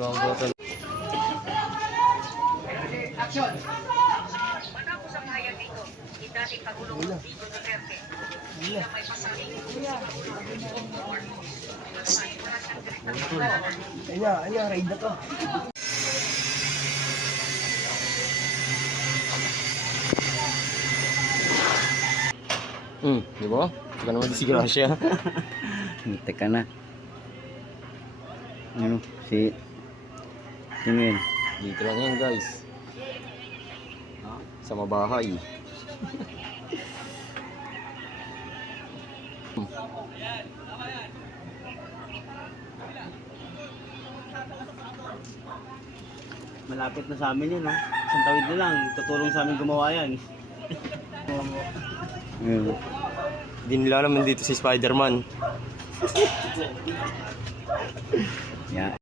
Gawang Action! Manako sa bayan dito, dating Pangulong Vico Duterte. Hindi na may pasaling Raid na to. di ba? Teka naman si Gracia. Teka na. Ano? Sino yun? Dito lang yan guys. Sa mabahay. Malapit na sa amin yun, no? Isang tawid na lang. Tutulong sa amin gumawa yan. Di nila naman dito si Spider-Man. Yeah.